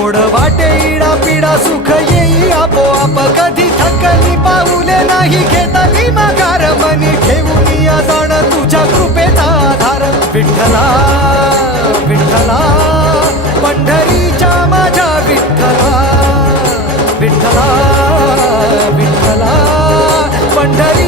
गोड वाटे इडा पिडा सुख येई आपोआप कधी थकली पाऊले नाही घेतली माघार मनी ठेवून या जाण तुझ्या कृपेचा आधार. विठ्ठला विठ्ठला पंढरीच्या माझ्या विठ्ठला. विठ्ठला विठ्ठला पंढरी